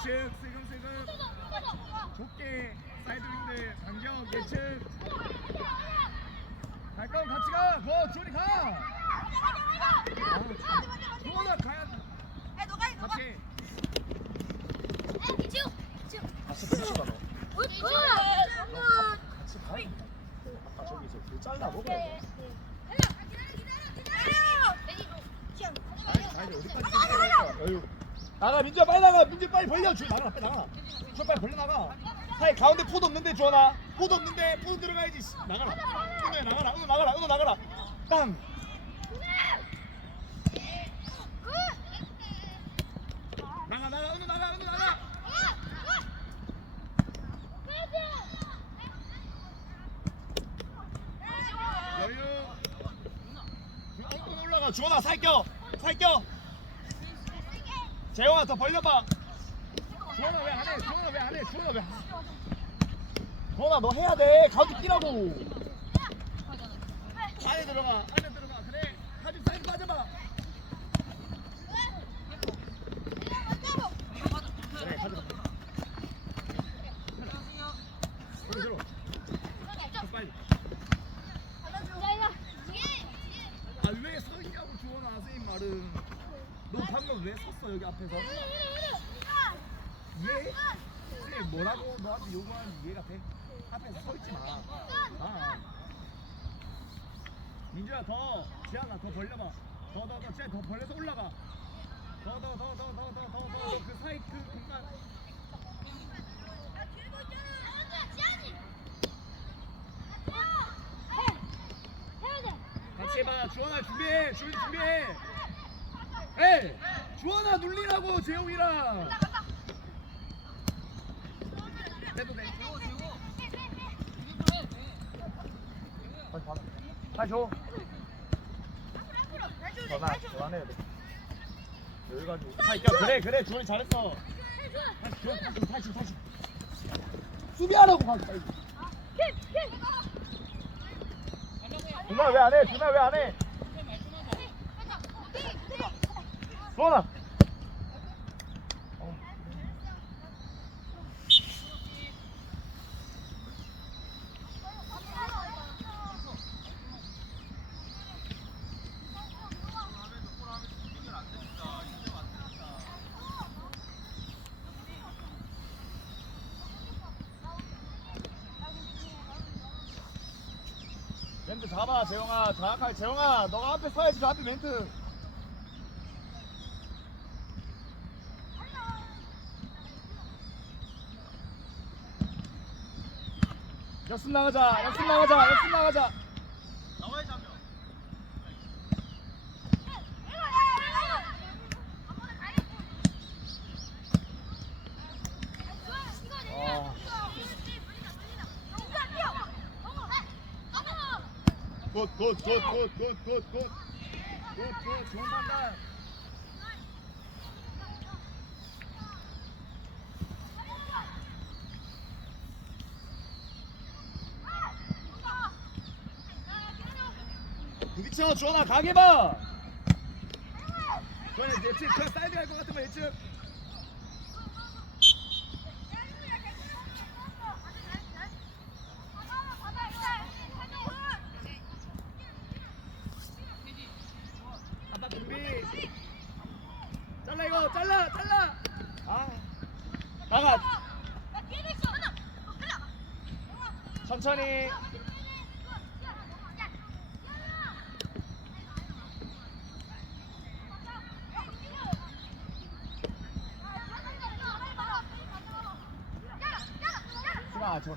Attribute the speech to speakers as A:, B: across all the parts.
A: 예측 슬금슬금. 좁게 사이드윙들 반격 예측. 갈 거면 같이 가! 거 줄이 가! 주원아 가야 같이.
B: 같이 붙이다 너. 같이 가. 아까 저기서 그 잘라 먹어.
A: 사이드 어디까지 가?
B: 어휴. 나가 민주야 빨리 나가. 민주 빨리 벌려. 주 나가 빨리 나가. 주 빨리 벌려 나가. 사이 가운데 포도 없는데 주원아. 포도 없는데 포도 들어가야지. 씨. 나가라. 은우야 나가라. 은우 나가라. 은우 나가라. 빵. 나가 나가 은우 나가 은우 나가.
A: 여유
B: 엉덩이 올라가. 주원아 살 껴. 살 껴. 재영아 더 벌려봐.
A: 주원아 왜 안 해? 주원아 왜 안 해? 주원아 왜 안 해?
B: 주원아 너 해야 돼. 가운데 끼라고.
A: 안에 들어가 안에 들어가 그래 하지 사이드 빠져봐 그래 가져가 그래 들어 더 빨리 아왜 서 있냐고 주원아 선생님 말은 너 방금 왜 섰어 여기 앞에서 이해? 선생님 뭐라고 너한테 요구하는지 이해가 돼? 앞에서 서 있지 마 아. 민주야 더 지한아 더 벌려봐 더 더더 쟤더 벌려서 올라가 더 더 더 더 더 더 더 더 그 사이 그 공간 같이 해봐 주원아 준비해 줄 준비해 에이 주원아 눌리라고 재용이랑 해도 돼
B: 빨리 받아. 빨리 줘. 전화 전화해야 돼. 여기 가지고.
A: 야, 그래 그래 주원이 잘했어 다시 주원 다시 다시 다시
B: 수비하라고 가서 빨리. 준아 왜안 해? 준아 왜안 해? 수원아. 어. 멘트 잡아 재영아 정확하게 재영아 너가 앞에 서야지 저 앞에 멘트 역습 나가자 역습 나가자 역습 나가자. 어. 굿굿굿굿굿굿굿
A: 굿굿. 좋은 판단
B: 부딪혀 주원아 가게 봐
A: 그래 예측 그 사이드 갈것 같으면 예측 아빠 준비. 잘라 이거. 잘라 잘라.
B: 아. 나가 천천히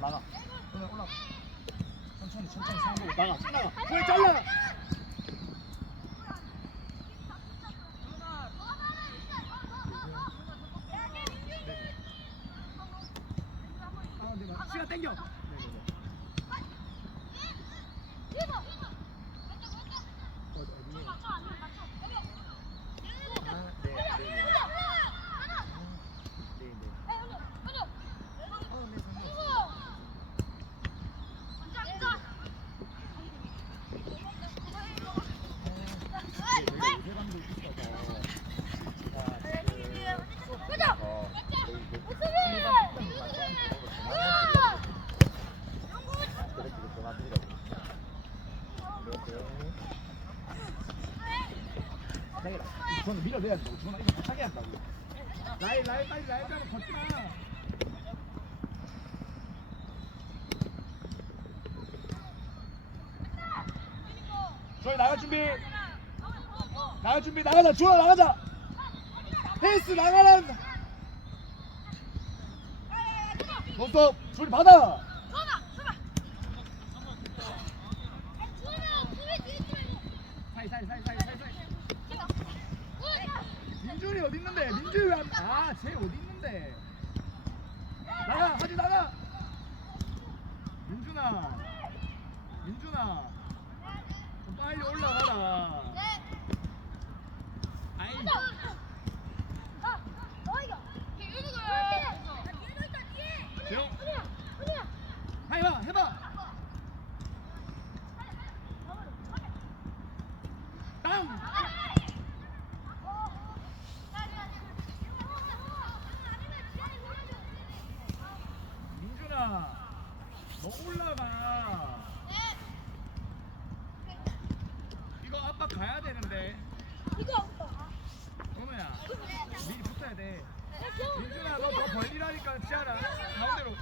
B: 나가. 준아 올라 천천히 천천히 상고 나가. 쭉 나가
A: 그래 잘라 아, 네, 맞- 시간 땡겨 아, 네, 네, 네. 네, 네. 어, 네, 상관없어요.
B: 네, 세방도 있어서 제가 지금 어, 저희 된다고. 주원아 이거 못하게 한다고.
A: 라인 라인 빨리 라인 빼고 걷지 마.
B: 저희 나갈 준비. 나갈 준비 나가자. 주원아 나가자. 페이스 나가라. 너도 줄이 받아.
A: 사이 사이 사이 사이 사이 사이. 민준이 어디 있는데? 민준이 왜 안? 아, 쟤 어디 있는데? 나가, 하지 나가. 민준아, 민준아, 좀 빨리 올라가라. 아이, 재영, 해봐, 해봐. 땅. 민준아, 너 올라가. 이거 아빠 가야 되는데. 현우야, 미리 붙어야 돼. 민준아, 너 더 벌리라니까 지아라. 가운데로.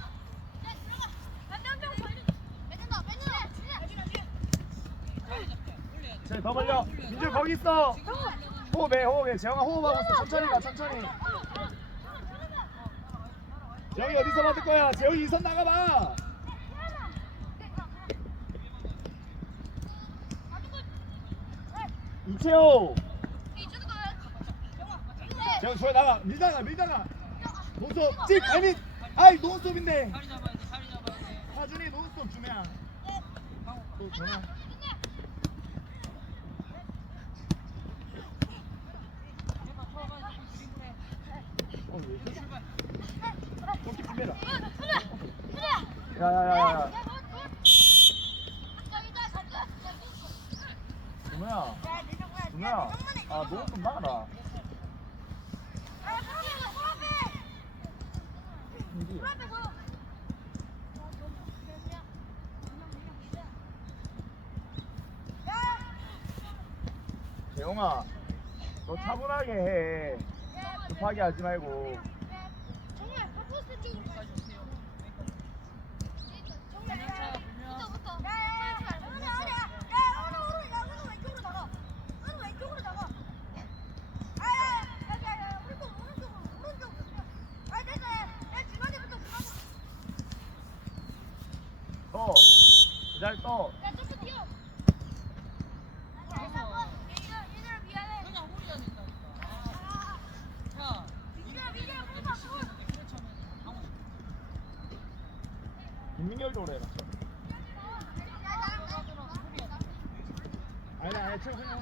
A: 자, 더 벌려. 민준 거기 있어. 호흡해, 호흡해. 재영아 호흡하고 있어. 천천히 가, 천천히. 재영이 어디서 받을 거야? 재영이 이선 나가봐. 이채호. 재영 저기 나가. 밀다가, 밀다가. 논스톱 찍. 아니, 아이 논스톱인데.
C: 자리 잡아야 돼, 자리 잡아야 돼.
A: 하준이 논스톱 주면. 또 전화.
C: 해봐, 쳐가지고 드리블 해.
A: 어, 왜 이렇게
C: 출발.
A: 저기 준비해라. 야야야야. 준호야. 준호야. 아, 너좀 나가라. 재용아, 너 차분하게 해. 급하게 하지 말고. 떠. 잘 떠.
C: 그냥 홀려야 된다니까. 야, 그렇지 하면 강호
A: 오래 해라. 아니 아니 쳐 그냥.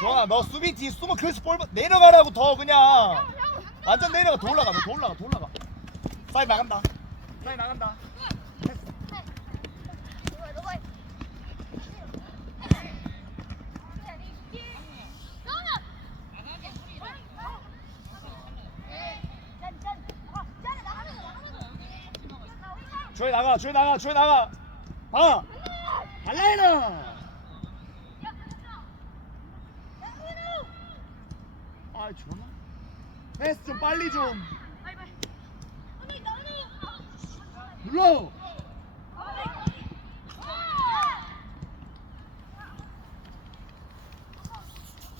B: 주원아 너 수비 뒤 숨어 그래서 볼 내려가라고 더 그냥. 완전 내려가 더 올라가 더 올라가 더 올라가. 사이 나간다.
A: 사이 나간다.
B: 주원이 나가 주원이 나가 주원이 나가. 봐.
A: 발라이나. 아 전화.
B: 패스 좀 빨리 좀.
A: 눌러.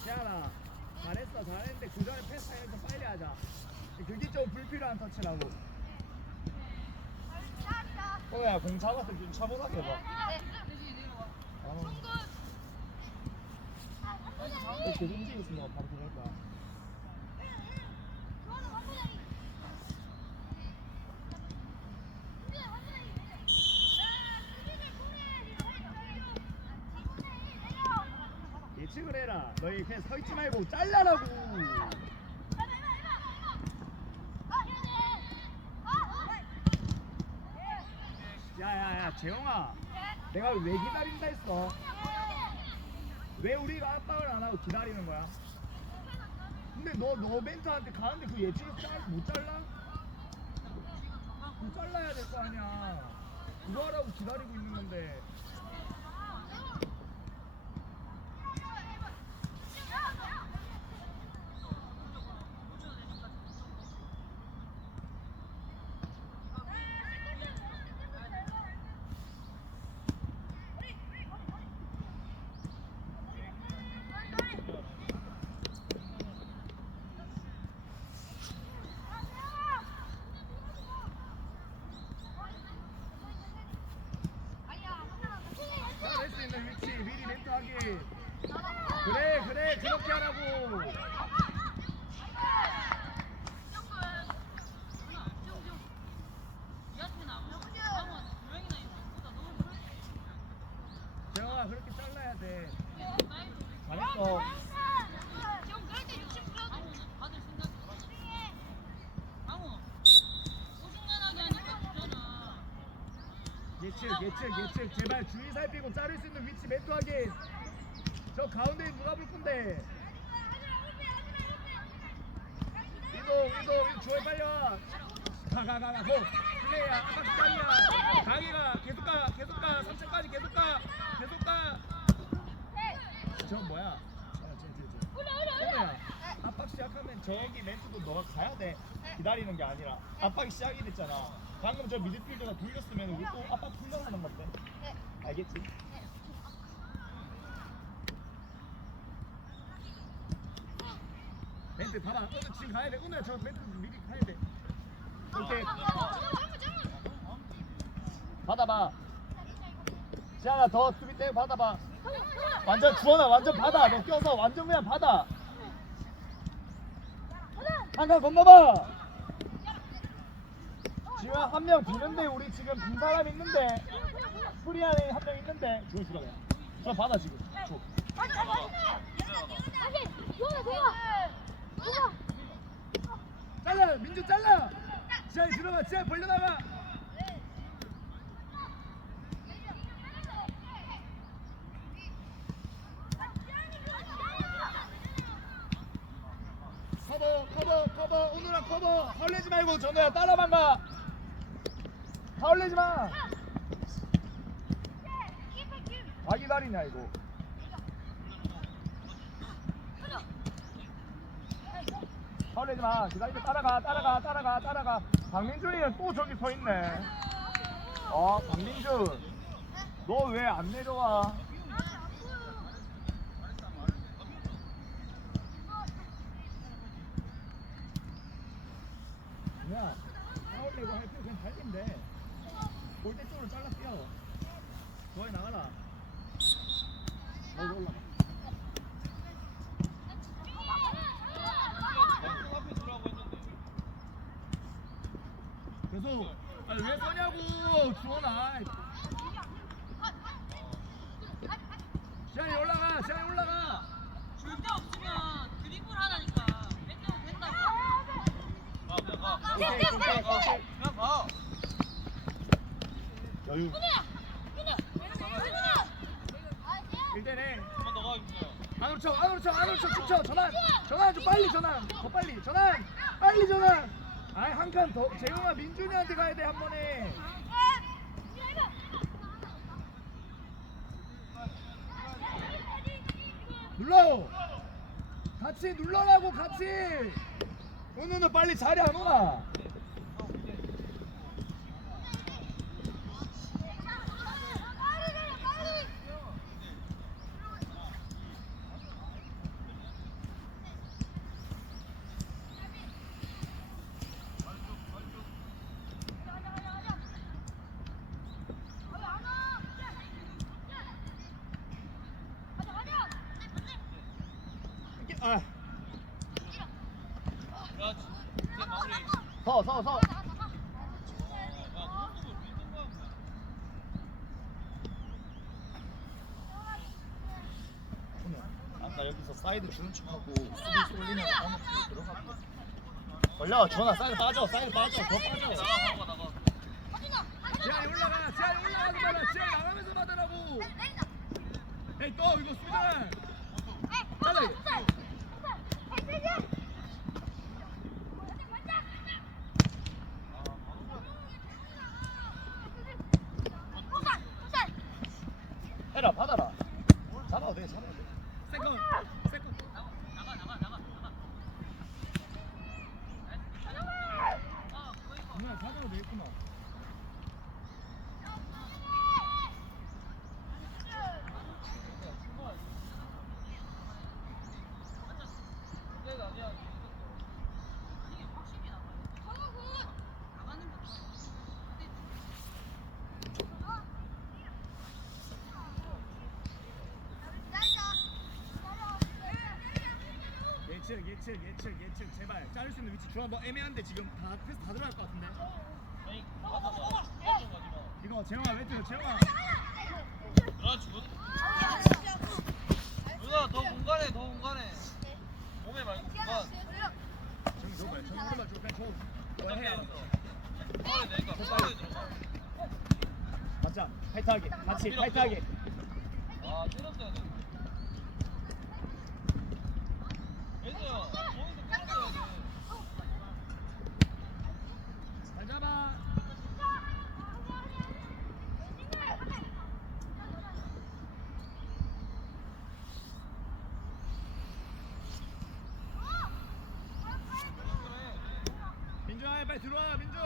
A: 지아나 잘했어 잘했는데 그 전에 패스 타임 좀 빨리 하자. 그게 좀 불필요한 터치라고.
B: 호야 공때좀 차분하게 해봐.
A: 계속 움직이고 있으면 바로 들어갈 거야. 예측을 해라. 너희 그냥 서 있지 말고 잘라라고. 야야야 재영아, 내가 왜 기다린다 했어? 왜 우리가 압박을 안 하고 기다리는 거야? 근데 너너 멘트한테 가는데 그 예측을 잘, 못 잘라? 못 잘라야 될 거 아니야. 그거 하라고 기다리고 있는 건데. 확인 그렇게 하라고. 재영아 그렇게 잘라야 돼 잘했어. 예측 예측 예측 제발 주의 살피고 자를 수 있는 위치 확인 저 가운데 누가 볼 건데? 이동 이동 주원 빨리 와 가가가가. 고. 플레이야. 아까 기다리야. 강희가 계속 가 계속 가. 3층까지 계속 가. 계속 뭐야? 아, 저. 선우야. 압박 시작하면 저기 멘트도 너가 가야 돼. 기다리는 게 아니라 압박이 시작이 됐잖아. 방금 저 미드필더가 돌렸으면 우리 또 압박 풀려나는 건데 알겠지? 멘트 봐봐. 오늘 지금 가야 돼. 오늘 저 멘트 미리 가야 돼. 오케이. 받아봐. 지아가 더 수비 때 받아봐. 완전 주원아 완전 받아. 너 껴서 완전 그냥 받아. 한칸 건너봐. 지금 한명 비는데 우리 지금 빈 사람 있는데. 프리 안에 한 명 있는데. 주라 그냥. 주원 받아 지금. 줘 잘라 민주 잘라. 지한이 들어가 지한이 벌려나가. 커버 커버 커버. 오늘아 커버. 헐레지 말고 전우야 따라만 가 헐레지 마. 아기 다리냐 이거 헐레지 마. 기다리고 따라가 따라가 따라가 따라가. 박민준이는 또 저기 서 있네. 어 박민준. 너 왜 안 내려와? 야, 파울내고 할 필요 그냥 달긴데 골대 쪽으로 잘라 뛰어. 거기 나가라. 거기 올라. 계속. 아니, 왜 서냐고, 주원아. 시안이 올라가, 시안이 올라가.
C: 줄데 없으면 드리블 하나니까 뺏겨도 된다고.
A: 오케이, 오케이, 오케이.
B: 그냥 가 여유
A: 1대네.
B: 한번 더 가, 김수야
A: 안으로 쳐, 안으로 쳐, 안으로 쳐, 쭉 쳐, 전환, 전환 좀 빨리 전환, 더 빨리, 전환, 빨리 전환. 아이 한칸 더, 재용아 민준이한테 가야 돼 한 번에. 눌러. 같이 눌러라고 같이. 오늘은 빨리 자리 안 오나? 이게- 아,
B: 그렇지 이제 마무리
A: 서, 서, 서. 아까 여기서 사이드 주는 척하고 수비 쏠리면 안에 들어가고 걸려 전화 사이드 빠져 사이드 빠져. 더 빠져.
B: 나가 나가 나가
A: 지한이 올라가 지한이 올라가지 마라 지한이 나가면서 받으라고. 에이 또 이거 수비잖아 해라 받아라 잡아도 돼 잡아도 돼 세컨 세컨
C: 나가 나가 나가 나가. 아.
A: 누나 받아도 되겠구나 예측 예측 예측. 제발. 자를 수 있는 위치 주아 너 애매한데 지금 다 패스 다 들어갈 것 같은데. 이거 재영아 왼쪽 재영아.
D: 누나 더 공간에 더 공간에. 몸에 말고 공간
A: 저기 줘봐 저기 오른발 줘 그냥 줘. 너해.
D: 파울이 되니까 파울이 들어가
A: 맞자 파이트하게. 같이 파이트하게.
D: 아 때렸어야 돼 됐어요 거기서 때렸어야 돼
A: 잘 잡아 민준아 빨리 들어와 민준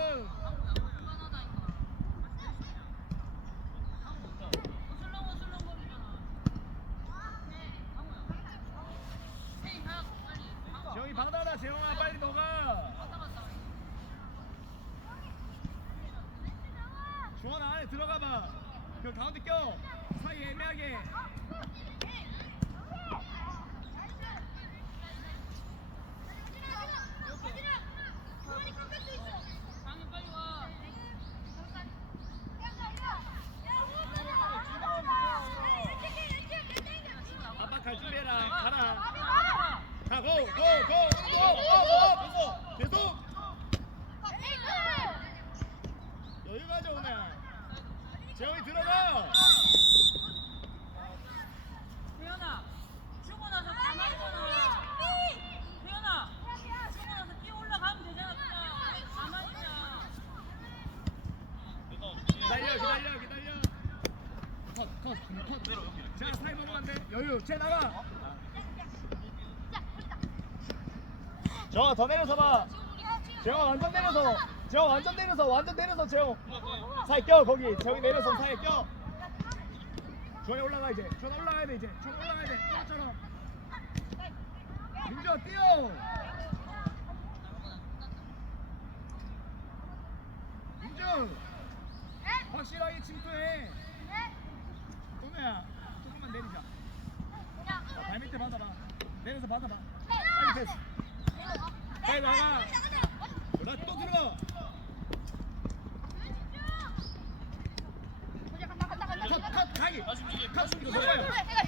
A: 재영이 받아라 재영아 빨리 너가 주원아 안에 들어가봐 그 가운데 껴 사이 애매하게 압박할 준비해라 가라 가고 고고고고 계속 여유 가져 오늘 재영이 들어가
C: 태연아, 주고 나서 가만히 있잖아. 태연아, 주고 나서 뛰어 올라가면 되잖아, 그냥. 가만히 있자.
A: 기다려 기다려 기다려. 컷 컷컷. 자 사이 먹으면 안 돼. 여유. 쟤 나가. 정아 더 내려서 봐. 재영아 완전 내려서. 재영 완전 내려서. 완전 내려서 재영 사이 껴 거기. 저기 내려서 사이 껴. 주원이 올라가 이제. 주원 올라가야 돼 이제. 주원 올라가야 돼. 똑처럼. 민주아 뛰어. 민준. 확실하게 침투해. 또네야 조금만 내리자. 자, 발 밑에 받아봐. 내려서 받아봐. 빨리 패스. 빨리 나가. 나또 들어 가기 컷 이거 들어가요